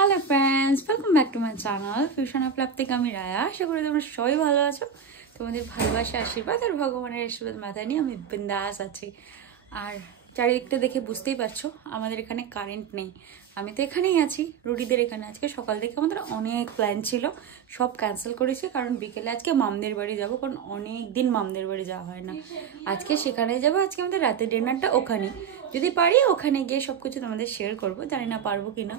Hello friends, welcome back to my channel fusion of love থেকে আমি রায়া। আশা করি তোমরা সবাই ভালো আছো। তোমাদের ভালোবাসা, আশীর্বাদ আর ভগবানের আশীর্বাদ মাথায় নিয়ে আমি বিন্দাস আছি। আর চারিদিকটা দেখে বুঝতেই পারছো আমাদের এখানে কারেন্ট নেই। আমি তো এখানেই আছি, রুটিদের এখানে। আজকে সকাল থেকে আমাদের অনেক প্ল্যান ছিল, সব ক্যান্সেল করেছি কারণ বিকেলে আজকে মামদের বাড়ি যাব, কারণ অনেক দিন মামদের বাড়ি যাওয়া হয় না। আজকে সেখানে যাবো। আজকে আমাদের রাতের ডিনারটা ওখানে, যদি পারি ওখানে গিয়ে সব কিছু তোমাদের শেয়ার করবো, জানি না পারবো কি না।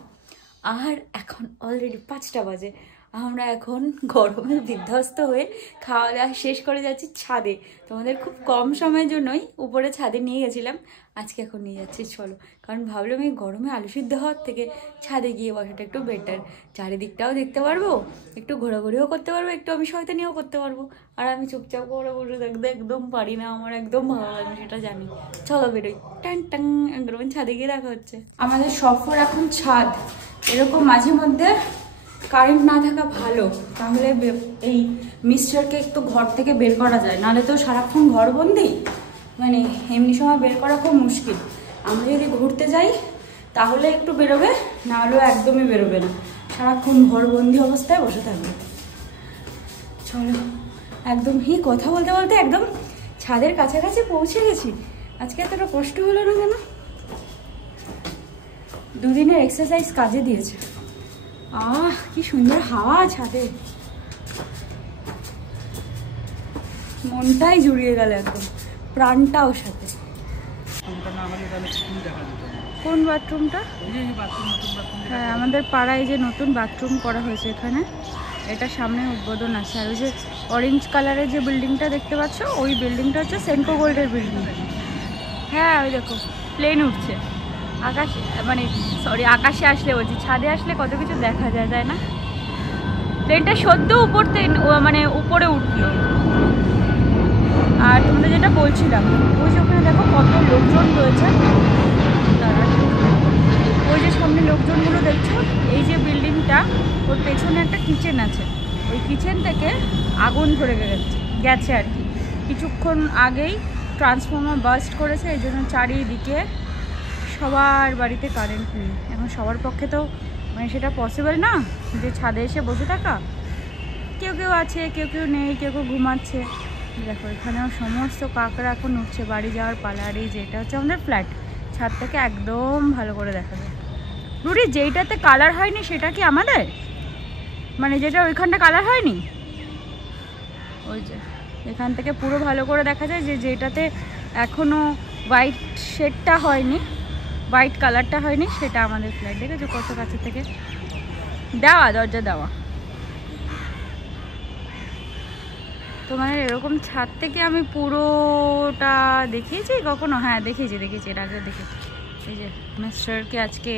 আর এখন অলরেডি 5টা বাজে, আমরা এখন গরমে বিধ্বস্ত হয়ে খাওয়া দাওয়া শেষ করে যাচ্ছি ছাদে। তোমাদের খুব কম সময়ের জন্যই উপরে ছাদে নিয়ে গেছিলাম, আজকে এখন নিয়ে যাচ্ছি চলো। কারণ ভাবলাম এই গরমে আলু সিদ্ধ হওয়ার থেকে ছাদে গিয়ে বসাটা একটু বেটার। চারিদিকটাও দেখতে পারবো, একটু ঘোরাঘুরিও করতে পারবো, একটু আমি শয়তানিও করতে পারবো। আর আমি চুপচাপ করে বসে থাকতে একদম পারি না, আমার একদম ভালো লাগে সেটা জানি। চলো বেরোই, টান টান। একদম ছাদে গিয়ে দেখা হচ্ছে। আমাদের সফর এখন ছাদ। এরকম মাঝে মধ্যে কারেন্ট না থাকা ভালো, তাহলে এই মিস্টারকে একটু ঘর থেকে বের করা যায়, নাহলে তো সারাক্ষণ ঘরবন্দি, মানে এমনি সময় বের করা খুব মুশকিল। আমরা যদি ঘুরতে যাই তাহলে একটু বেরোবে, না হলেও একদমই বেরোবে না, সারাক্ষণ ঘরবন্দি অবস্থায় বসে থাকবে। চলো একদম কথা বলতে বলতে একদম ছাদের কাছাকাছি পৌঁছে গেছি। আজকে এতটা কষ্ট হলো না কেন? দুদিনের এক্সারসাইজ কাজে দিয়েছে। কি সুন্দর হাওয়া ছাদে, মনটাই জুড়িয়ে গেল একদম, প্রাণটাও সাথে। কোন বাথরুমটা? হ্যাঁ, আমাদের পাড়ায় যে নতুন বাথরুম করা হয়েছে এখানে, এটা সামনে উদ্বোধন আছে। আর ওই যে অরেঞ্জ কালারের যে বিল্ডিংটা দেখতে পাচ্ছ, ওই বিল্ডিংটা হচ্ছে সেনকো গোল্ডের বিল্ডিং। হ্যাঁ ওই দেখো প্লেন উঠছে আকাশ, মানে সরি আকাশে আসলে বলছি, ছাদে আসলে কত কিছু দেখা যায়, তাই না? প্লেনটা সদ্য মানে উপরে উঠলো। আর তোমাদের যেটা বলছিলাম, ওই যে ওখানে দেখো কত লোকজন রয়েছে। ওই যে সামনে লোকজনগুলো দেখছো, এই যে বিল্ডিংটা, ওর পেছনে একটা কিচেন আছে। ওই কিচেন থেকে আগুন ধরে গেছে আর কি। কিছুক্ষণ আগেই ট্রান্সফর্মার বাস্ট করেছে, এই জন্য চারিদিকে সবার বাড়িতে কারেন্ট নেই। এখন সবার পক্ষে তো মানে সেটা পসিবল না যে ছাদে এসে বসে থাকা। কেউ কেউ আছে, কেউ কেউ নেই, কেউ কেউ ঘুমাচ্ছে। দেখো এখানেও সমস্ত কাকরা এখন উঠছে, বাড়ি যাওয়ার পালা। আর এই যেটা হচ্ছে আমাদের ফ্ল্যাট, ছাদ থেকে একদম ভালো করে দেখা যায়। রুটি যেইটাতে কালার হয়নি সেটা কি আমাদের, মানে যেটা ওইখানটা কালার হয়নি, ওই যে এখান থেকে পুরো ভালো করে দেখা যায় যে যেটাতে এখনও হোয়াইট শেডটা হয়নি, হোয়াইট কালারটা হয়নি, সেটা আমাদের ফ্ল্যাট। দেখেছো কত কাছে থেকে দেওয়া, দরজা দেওয়া। তোমার এরকম ছাদ থেকে আমি পুরোটা দেখিয়েছি কখনো? হ্যাঁ দেখিয়েছি, এর আগে দেখেছি। এই যে মিস্টারকে আজকে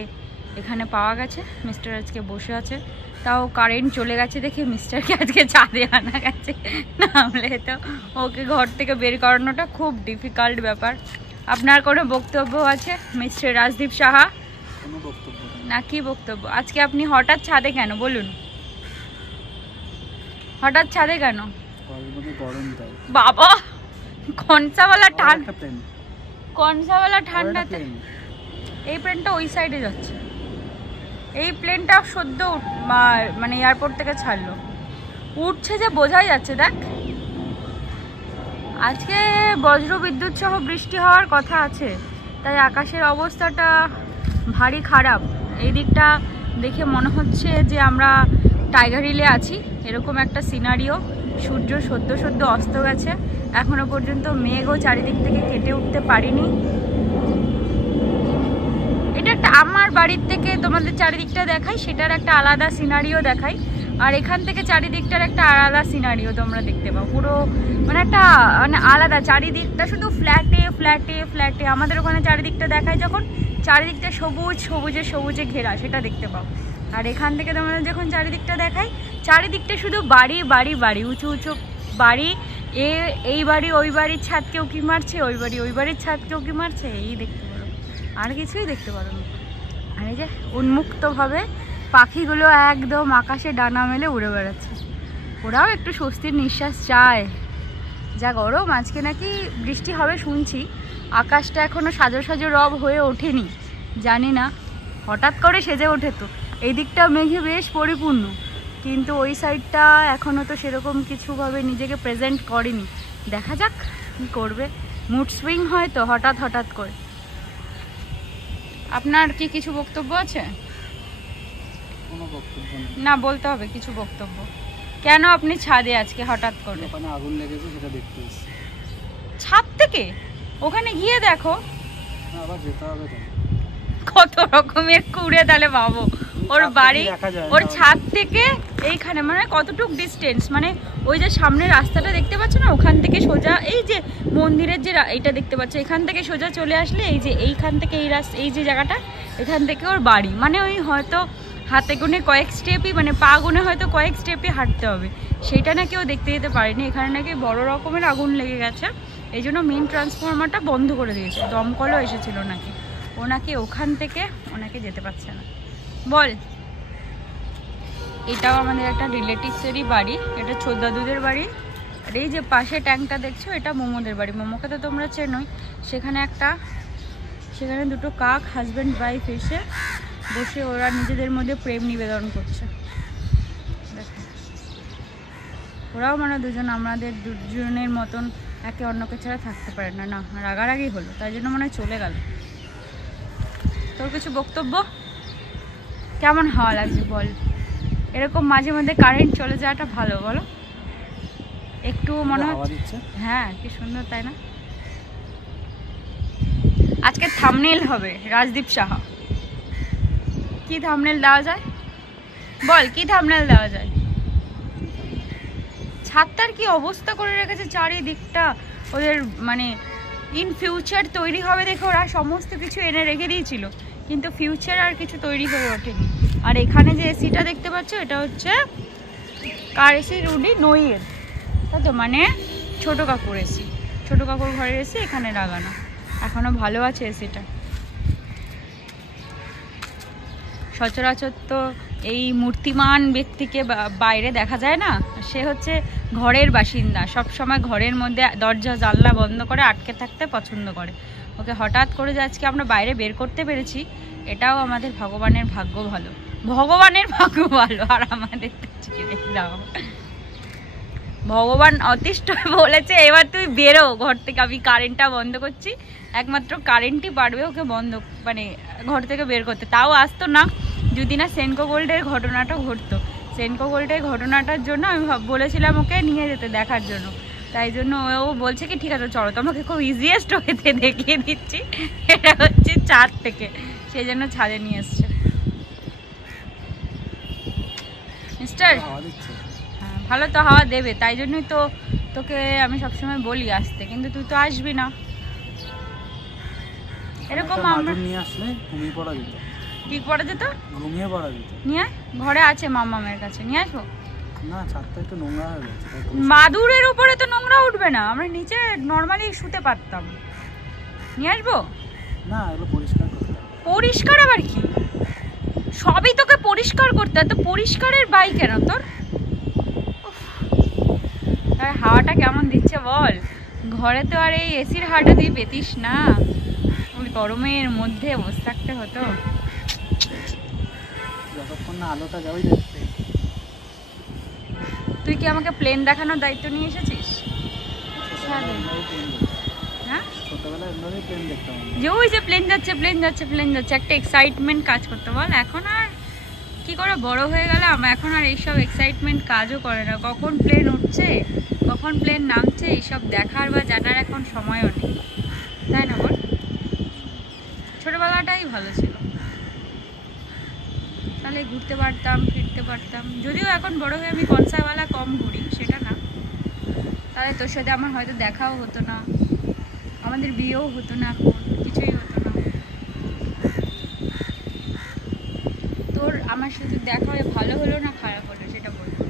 এখানে পাওয়া গেছে, মিস্টার আজকে বসে আছে, তাও কারেন্ট চলে গেছে দেখে মিস্টারকে আজকে ছাদে আনা গেছে, নাহলে তো ওকে ঘর থেকে বের করানোটা খুব ডিফিকাল্ট ব্যাপার। আপনার কোনো বক্তব্য আছে মিস্টার রাজদীপ সাহা? না, কি বক্তব্য? আজকে আপনি হঠাৎ ছাদে কেন বলুন? হঠাৎ ছাদে কেন? বাবা কনসাওয়ালা ঠান্ডাতে এই প্লেনটা ওই সাইডে যাচ্ছে। এই প্লেনটা সদ্য মানে এয়ারপোর্ট থেকে ছাড়লো, উঠছে যে বোঝাই যাচ্ছে। দেখ আজকে বজ্র বিদ্যুৎ সহ বৃষ্টি হওয়ার কথা আছে, তাই আকাশের অবস্থাটা ভারী খারাপ। এই দিকটা দেখে মনে হচ্ছে যে আমরা টাইগার হিলে আছি, এরকম একটা সিনারিও। সূর্য সদ্য অস্ত গেছে, এখনো পর্যন্ত মেঘও চারিদিক থেকে কেটে উঠতে পারিনি। এটা একটা আমার বাড়ির থেকে তোমাদের চারিদিকটা দেখাই, সেটার একটা আলাদা সিনারিও দেখাই, আর এখান থেকে চারিদিকটার একটা আলাদা সিনারিও তোমরা দেখতে পাও। পুরো মানে একটা মানে আলাদা, চারিদিকটা শুধু ফ্ল্যাটে। আমাদের ওখানে চারিদিকটা দেখায় যখন, চারিদিকটা সবুজে ঘেরা, সেটা দেখতে পাও। আর এখান থেকে তোমাদের যখন চারিদিকটা দেখাই, চারিদিকটা শুধু বাড়ি, উঁচু বাড়ি। এই বাড়ি ওই বাড়ির ছাদ কেউ কি মারছে, ওই বাড়ির ছাদ কেউ কি মারছে, এই দেখতে পারো, আর কিছুই দেখতে পারো না। আর এই যে উন্মুক্তভাবে পাখিগুলো একদম আকাশে ডানা মেলে উড়ে বেড়াচ্ছে। ওরাও একটু স্বস্তির নিঃশ্বাস চায়। যা গরম, আজকে নাকি বৃষ্টি হবে শুনছি। আকাশটা এখনো সাজো রব হয়ে ওঠেনি, জানি না, হঠাৎ করে সেজে ওঠে তো। এই দিকটা মেঘে বেশ পরিপূর্ণ, কিন্তু ওই সাইডটা এখনও তো সেরকম কিছুভাবে নিজেকে প্রেজেন্ট করেনি। দেখা যাক কি করবে, মুড সুইং হয় তো হঠাৎ হঠাৎ করে। আপনার কি কিছু বক্তব্য আছে? কোনো বক্তব্য না, বলতে হবে কিছু বক্তব্য। কেন আপনি ছাদে আজকে হঠাৎ করে? ওখানে আগুন লেগেছে, সেটা দেখতে এসেছি। ছাদ থেকে? ওখানে গিয়ে দেখো। আবার যেতে হবে তো। কত রকমের কুড়ে তাহলে ভাবো। ওর বাড়ি, ওর ছাদ থেকে এইখানে মানে কতটুকু ডিস্টেন্স, মানে ওই যে সামনে রাস্তাটা দেখতে পাচ্ছ না, ওখান থেকে সোজা এই যে মন্দিরের যে এইটা দেখতে পাচ্ছ, এখান থেকে সোজা চলে আসলে এই যে এইখান থেকে এই যে জায়গাটা, এখান থেকে ওর বাড়ি। মানে ওই হয়তো হাতে গুনে কয়েক স্টেপই, মানে পা গুনে হয়তো কয়েক স্টেপই হাঁটতে হবে। সেটা নাকি ও দেখতে যেতে পারেনি। এখানে নাকি বড় রকমের আগুন লেগে গেছে, এই জন্য মেন ট্রান্সফরমারটা বন্ধ করে দিয়েছে। দমকলও এসেছিল নাকি, ও নাকি ওখান থেকে ওনাকে যেতে পারছে না। বল, এটাও আমাদের একটা রিলেটিভসেরই বাড়ি, এটা ছোদ্দাদুদের বাড়ি। আর এই যে পাশে ট্যাঙ্কটা দেখছো, এটা মোমোদের বাড়ি। মোমোকে তো তোমরা চেনোই। সেখানে দুটো কাক হাজব্যান্ড ওয়াইফ এসে বসে ওরা নিজেদের মধ্যে প্রেম নিবেদন করছে। দেখো, ওরাও মানে দুজন আমাদের দুজনের মতন একে অন্যকে ছাড়া থাকতে পারে না। না, রাগারাগি হলো, তাই জন্য মনে হয় চলে গেল। তোর কিছু বক্তব্য? কেমন হাওয়া লাগছে বল? এরকম মাঝে মধ্যে কারেন্ট চলে যাওয়াটা ভালো, বলো? একটু মনে হচ্ছে, হ্যাঁ কি সুন্দর, তাই না? আজকে থাম্বনেল হবে রাজদীপ সাহা। কি থাম্বনেল দেওয়া যায় বল? কি থাম্বনেল দেওয়া যায়? ছাদটার কি অবস্থা করে রেখেছে চারিদিকটা। ওদের মানে ইন ফিউচার তৈরি হবে দেখে ওরা সমস্ত কিছু এনে রেখে দিয়েছিল, কিন্তু ফিউচার আর কিছু তৈরি হয়ে ওঠেনি। আর এখানে যে এসিটা দেখতে পাচ্ছ, এটা হচ্ছে কার এসি? রুডি নইয়ের, তাই তো, মানে ছোট কাকুর এসি, ছোট কাকুর ঘরের এসি এখানে লাগানো। এখনো ভালো আছে এসিটা। সচরাচর তো এই মূর্তিমান ব্যক্তিকে বাইরে দেখা যায় না, সে হচ্ছে ঘরের বাসিন্দা, সব সময় ঘরের মধ্যে দরজা জানলা বন্ধ করে আটকে থাকতে পছন্দ করে। ওকে হঠাৎ করে যে আজকে আমরা বাইরে বের করতে পেরেছি, এটাও আমাদের ভগবানের ভাগ্য ভালো। ভগবানের ভাগ্য ভালো, আর আমাদের দাও। ভগবান অতিষ্ঠ বলেছে এবার তুই বেরো ঘর থেকে, আমি কারেন্টটা বন্ধ করছি। একমাত্র কারেন্টই পারবে ওকে বন্ধ, মানে ঘর থেকে বের করতে। তাও আসতো না যদি না সেনকো গোল্ডের ঘটনাটা ঘটতো। সেনকো গোল্ডের ঘটনাটার জন্য আমি বলেছিলাম ওকে নিয়ে যেতে দেখার জন্য, তাই জন্য ও বলছে কি ঠিক আছে চলো, তোমাকে খুব ইজিয়েস্ট ওয়েতে দেখিয়ে দিচ্ছি। এটা হচ্ছে ছাদ থেকে, সেই জন্য ছাদে নিয়ে এসছে। মিস্টার, হ্যাঁ ভালো তো হাওয়া দেবে, তাই জন্যই তো তোকে আমি সবসময় বলি আসতে, কিন্তু তুই তো আসবি না। এরকম আমরা নিয়ে আসলে ঘুমিয়ে পড়া যেত। কি পড়া যেত? ঘুমিয়ে পড়া যেত। নিয়ে ঘরে আছে মামামের কাছে, নিয়ে আসবো না। ছাদটা একটু নোংরা হয়ে গেছে। মাদুরের উপরে তো নোংরা উঠবে না, আমরা নিচে নর্মালি শুতে পারতাম। নিয়ে আসবো না, এগুলো পরিষ্কার করতে। পরিষ্কার আবার কি? সবই তোকে পরিষ্কার করতে হয়, তো পরিষ্কারের বাই কেন তোর? হাওয়াটা কেমন দিচ্ছে বল? ঘরে তো আর এই এসির হাওয়াটা তুই পেতিস না, ওই গরমের মধ্যে বসে থাকতে হতো। যতক্ষণ না আলোটা যাবেই দেখতে। তুই কি আমাকে প্লেন দেখানোর দায়িত্ব নিয়ে এসেছিস? হ্যাঁ, ছোটবেলায় এমনি প্লেন দেখতাম, যে ওই যে প্লেন যাচ্ছে প্লেন যাচ্ছে প্লেন যাচ্ছে, একটা এক্সাইটমেন্ট কাজ করতে। বল এখন আর কি করে বড় হয়ে গেলাম, এখন আর এইসব এক্সাইটমেন্ট কাজও করে না। কখন প্লেন উঠছে কখন প্লেন নামছে এইসব দেখার বা জানার এখন সময়ও নেই, তাই না বল? ছোটবেলাটাই ভালো ছিল, তাহলে ঘুরতে পারতাম ফিরতে পারতাম। যদিও এখন বড় হয়ে আমি কনসাওয়ালা কম ঘুরি, সেটা না, তাহলে তোর সাথে আমার হয়তো দেখাও হতো না, আমাদের বিয়েও হতো না, এখন কিছুই হতো না। তোর আমার সাথে দেখা হয়ে ভালো হলো না খারাপ হলো সেটা বলবো,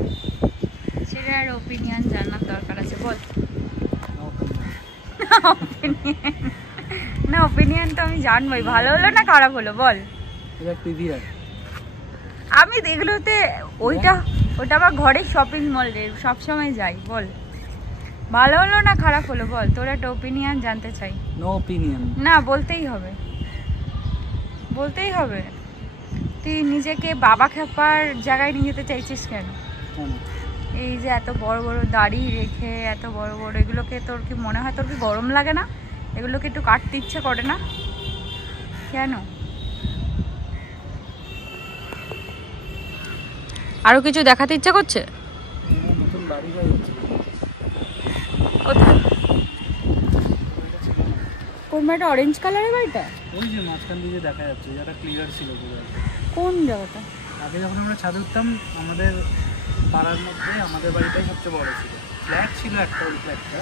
সেটার ওপিনিয়ন জানার দরকার আছে। বল না, ওপিনিয়ন তো আমি জানবোই, ভালো হলো না খারাপ হলো বল। আমি এগুলোতে ওটা আমার ঘরের শপিং মলে সবসময় যাই। বল ভালো হলো না খারাপ হলো বল, তোর একটা ওপিনিয়ন জানতে চাই। No opinion. না, বলতেই হবে, বলতেই হবে। তুই নিজেকে বাবা খেপার জায়গায় নিয়ে যেতে চাইছিস কেন? কেন? এই যে এত বড় বড় দাড়ি রেখে এত বড় বড়, এগুলোকে তোর কি মনে হয় তোর কি গরম লাগে না? এগুলোকে একটু কাটতে ইচ্ছে করে না কেন? আরো কিছু দেখাতে ইচ্ছা করছে? নতুন বাড়ি বাড়ি হচ্ছে। কোথায়? কোন বাড়িটা? অরেঞ্জ কালারের বাড়িটা? ওই যে মাঝখান দিয়ে দেখা যাচ্ছে, যেটা ক্লিয়ার ছিল পুরো। কোন জায়গাটা? আগে যখন আমরা ছাদে উঠতাম, আমাদের পাড়ার মধ্যে আমাদের বাড়িটাই সবচেয়ে বড় ছিল। ফ্ল্যাট ছিল একটা, ওই ফ্ল্যাটটা,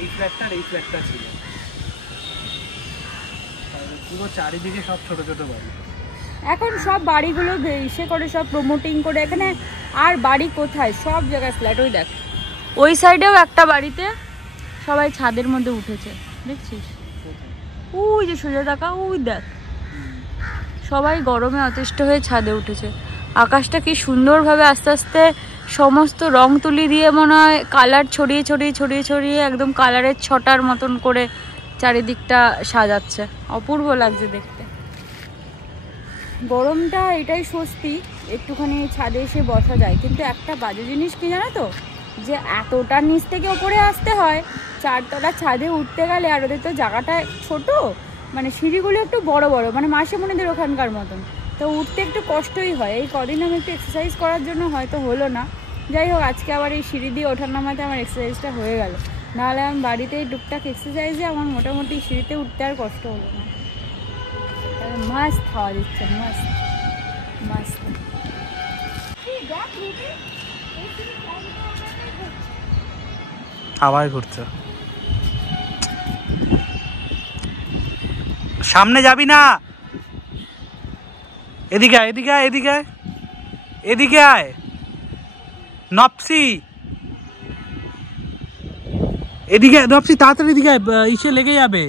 এই ফ্ল্যাটটা আর এই ফ্ল্যাটটা ছিল। পুরো চারিদিকে সব ছোট ছোট বাড়ি। এখন সব বাড়িগুলো ইসে করে, সব প্রমোটিং করে। এখানে আর বাড়ি কোথায়? সব জায়গায় ফ্ল্যাট। ওই দেখ, ওই সাইডেও একটা বাড়িতে সবাই ছাদের মধ্যে উঠেছে, দেখছিস? ওই যে সোজা দেখা, ওই দেখ, সবাই গরমে অতিষ্ঠ হয়ে ছাদে উঠেছে। আকাশটা কি সুন্দরভাবে আস্তে আস্তে সমস্ত রং তুলি দিয়ে মনে হয় কালার ছড়িয়ে ছড়িয়ে ছড়িয়ে ছড়িয়ে একদম কালারের ছটার মতন করে চারিদিকটা সাজাচ্ছে। অপূর্ব লাগছে দেখতে। গরমটা এটাই স্বস্তি, একটুখানি ছাদে এসে বসা যায়। কিন্তু একটা বাজে জিনিস কি জানো তো, যে এতটা নিচ থেকে ওপরে আসতে হয়। 4 তলা ছাদে উঠতে গেলে, আর ওদের তো জায়গাটা ছোট, মানে সিঁড়িগুলো একটু বড় বড়, মানে মাসিমণিদের ওখানকার মতন, তো উঠতে একটু কষ্টই হয়। এই কদিন আমি একটু এক্সারসাইজ করার জন্য হয়তো হলো না। যাই হোক, আজকে আবার এই সিঁড়ি দিয়ে ওঠার নামাতে আমার এক্সারসাইজটা হয়ে গেল। নাহলে আমি বাড়িতেই টুকটাক এক্সারসাইজে আমার মোটামুটি সিঁড়িতে উঠতে আর কষ্ট হলো না। মাস্ত খাওয়া দিচ্ছে, মাস্ত মাস্ত। হাওয়ায় ঘুরছে। সামনে যাবি না, এদিকে আয়, এদিকে আয়, এদিকে আয়, এদিকে আয় নপসি, এদিকে নপসি, তাড়াতাড়ি এদিকে আয়, ইসে লেগে যাবে,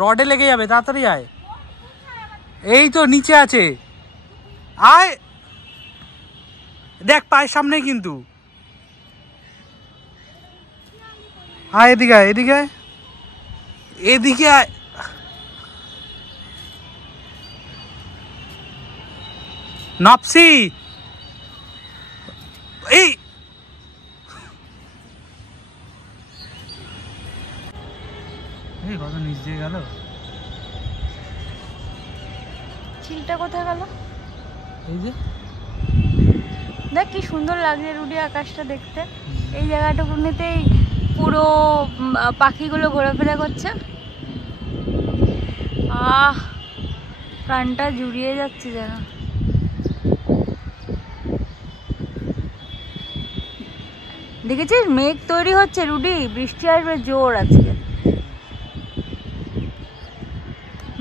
রডে লেগে যাবে, তাড়াতাড়ি আয়। এই তো নিচে আছে, আয়, দেখ পায়ের সামনেই কিন্তু। আয় এদিকে আয়, এদিকে আয়, এদিকে আয়। নপসি, এই কত নিচ দিয়ে গেল। চিলটা কোথায় গেল? এই যে দেখ কি সুন্দর লাগছে রুডি আকাশটা দেখতে। এই জায়গাটুকুনিতেই পুরো পাখিগুলো ঘোরাফেরা করছে। আহ, প্রাণটা জুড়িয়ে যাচ্ছে যেন। দেখেছিস মেঘ তৈরি হচ্ছে রুডি, বৃষ্টি আসবে জোর আজকে।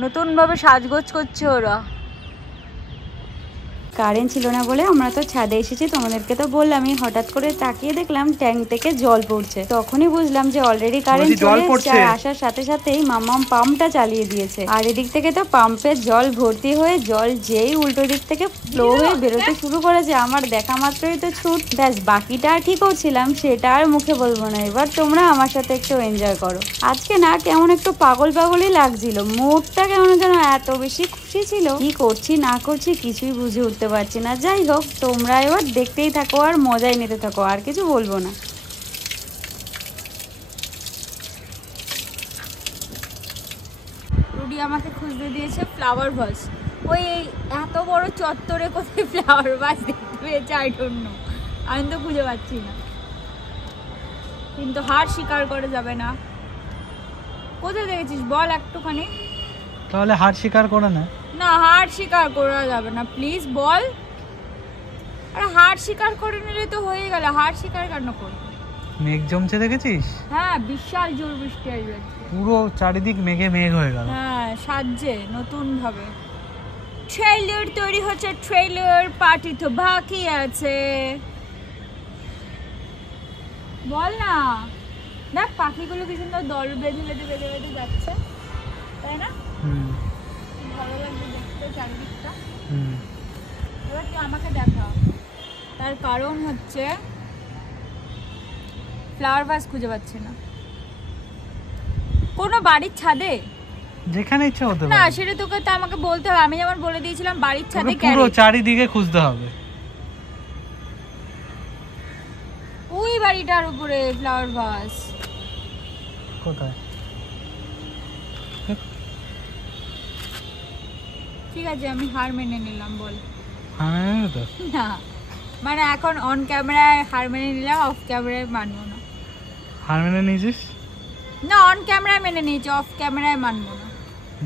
নতুন ভাবে সাজগোজ করছে ওরা। কারেন্ট ছিল না বলে আমরা তো ছাদে এসেছি, তোমাদেরকে তো বললামই। হঠাৎ করে তাকিয়ে দেখলাম ট্যাঙ্ক থেকে জল পড়ছে, তখনই বুঝলাম যে অলরেডি কারেন্ট চলে এসেছে। আর আসার সাথে সাথেই মাম্মাম পাম্পটা চালিয়ে দিয়েছে। আর এদিক থেকে তো পাম্পের জল ভর্তি হয়ে জল যেই উল্টো দিক থেকে ফ্লো হয়ে বেরোতে শুরু করেছে, আমার দেখা মাত্রই তো ছুট। ব্যাস, বাকিটা ঠিক করছিলাম সেটা আর মুখে বলবো না। এবার তোমরা আমার সাথে একটু এনজয় করো। আজকে না কেমন একটু পাগল পাগলই লাগছিল, মুডটা কেমন যেন এত বেশি খুশি ছিল, কি করছি না করছি কিছুই বুঝে উঠতে পারছি না। যাই হোক, তোমরা এবার দেখতেই থাকো আর মজাই নিতে থাকো, আর কিছু বলবো না। রুডি আমাকে খুঁজতে দিয়েছে ফ্লাওয়ার ভাস। ওই এত বড় চত্বরে কোথায় ফ্লাওয়ার ভাস দেখতে পেয়েছে আই ডোন্ট নো, আমি তো খুঁজে পাচ্ছি না। কিন্তু হার স্বীকার করে যাবে না। কোথায় দেখেছিস বল একটুখানি। তাহলে হার স্বীকার করে না। না, হার স্বীকার করা যাবে না, প্লিজ বল। আরে হার স্বীকার করে নিলে তো হয়ে গেল, হার স্বীকার কেন করবো? মেঘ জমছে দেখেছিস? হ্যাঁ, বিশাল জোর বৃষ্টি আসবে। পুরো চারিদিক মেঘে মেঘ হয়ে গেল। হ্যাঁ, সাজছে নতুন ভাবে। ট্রেলার তৈরি হচ্ছে, ট্রেলার পার্টি তো বাকি আছে। বল না। দেখ পাখিগুলো কি সুন্দর দল বেঁধে বেঁধে বেঁধে বেঁধে যাচ্ছে, তাই না? ভালো লাগছে দেখতে চারিদিকটা। এবার তুই আমাকে দেখা। তার কারণ হচ্ছে ফ্লাওয়ার ভাস খুঁজে পাচ্ছি না কোনো বাড়ির ছাদে। যেখানে ইচ্ছা হতে না পারে। সেটা তোকে তো আমাকে বলতে হবে, আমি যেমন বলে দিয়েছিলাম বাড়ির ছাদে তোকে পুরো গ্যারেজ। চারিদিকে খুঁজতে হবে। ওই বাড়িটার উপরে ফ্লাওয়ার ভাস। কোথায়? ঠিক আছে আমি হার মেনে নিলাম, বল। হ্যাঁ তো না মানে এখন অন ক্যামেরায় হার মেনে নিলাম, অফ ক্যামেরায় মানবো না। হার মেনে নিয়েছিস? না অন ক্যামেরায় মেনে নিয়েছি, অফ ক্যামেরায় মানবো না।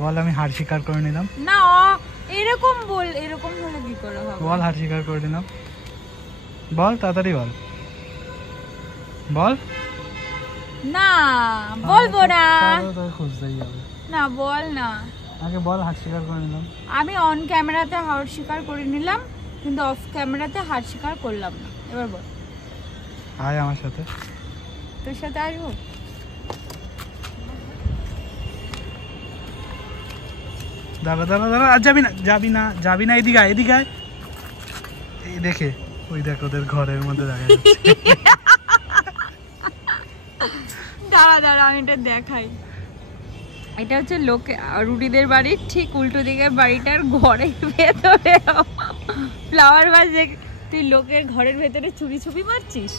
বল আমি হার স্বীকার করে নিলাম। না এরকম বল, এরকম হলে কি করে হবে? বল হার স্বীকার করে নিলাম। বল তাড়াতাড়ি বল। বল। না বলবো না। তোকে খুঁজতেই হবে। না বল না। আগে বল হার স্বীকার করে নিলাম। আমি অন ক্যামেরাতে হার স্বীকার করে নিলাম, কিন্তু অফ ক্যামেরাতে হার স্বীকার করলাম না। এবার বল। আয় আমার সাথে। তোর সাথে আসবো? দাঁড়া দাঁড়া দাঁড়া, আর যাবি না যাবি না যাবি না, এদিকে আয় এদিকে আয়। এই দেখে ওই দেখ ওদের ঘরের মধ্যে দেখা যাচ্ছে। দাঁড়া দাঁড়া আমি এটা দেখাই। এটা হচ্ছে লোকে রুটিদের বাড়ির ঠিক উল্টো দিকের বাড়িটার ঘরের ভেতরে ফ্লাওয়ার ভাস। তুই লোকের ঘরের ভেতরে চুরি ছবি মারছিস?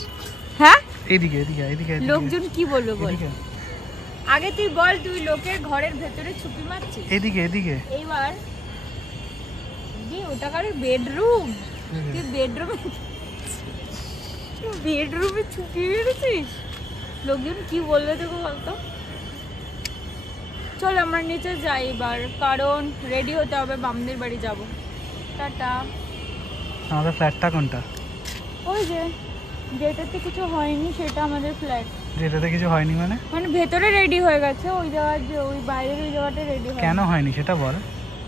হ্যাঁ এদিকে এদিকে এদিকে এদিকে। লোকজন কি বলবে বল? এদিকে আগে তুই বল, তুই লোকের ঘরের ভেতরে ছুপি মারছিস? এদিকে এদিকে। এইবার ওটা কারোর বেডরুম, তুই বেডরুমে ছুপি মেরেছিস? লোকজন কি বলবে তোকে বলতো? চল আমরা নিচে যাই এবার, কারণ রেডি হতে হবে, বামদের বাড়ি যাব। টাটা। আমাদের ফ্ল্যাটটা কোনটা? ওই যে যেটাতে কিছু হয়নি সেটা আমাদের ফ্ল্যাট। যেটাতে কিছু হয়নি মানে? মানে ভেতরে রেডি হয়ে গেছে, ওই জায়গার যে ওই বাইরের ওই জায়গাটা রেডি হয়। কেন হয়নি সেটা বল।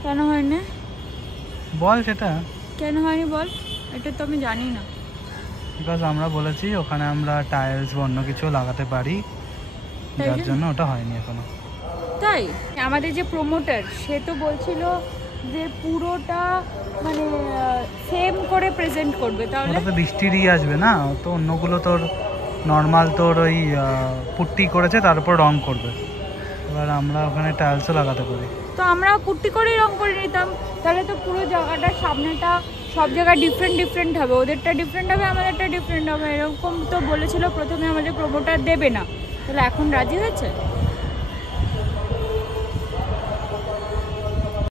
কেন হয়নি বল সেটা। কেন হয়নি বল, এটা তো আমি জানি না। বিকজ আমরা বলেছি ওখানে আমরা টাইলস বা অন্য কিছু লাগাতে পারি, তাই যার জন্য? জন্য ওটা হয়নি এখনো। তাই আমাদের যে প্রমোটার সে তো বলছিল যে পুরোটা মানে সেম করে প্রেজেন্ট করবে, তাহলে ওটা তো বৃষ্টিরই আসবে না, তো অন্যগুলো তোর নর্মাল তোর ওই পুট্টি করেছে তার উপর রং করবে। এবার আমরা ওখানে টাইলসও লাগাতে পারি। তো আমরা পুট্টি করেই রং করে নিতাম, তাহলে তো পুরো জায়গাটার সামনেটা সব জায়গায় ডিফারেন্ট ডিফারেন্ট হবে, ওদেরটা ডিফারেন্ট হবে আমাদেরটা ডিফারেন্ট হবে, এরকম তো বলেছিল প্রথমে আমাদের প্রমোটার দেবে না, তাহলে এখন রাজি হয়েছে।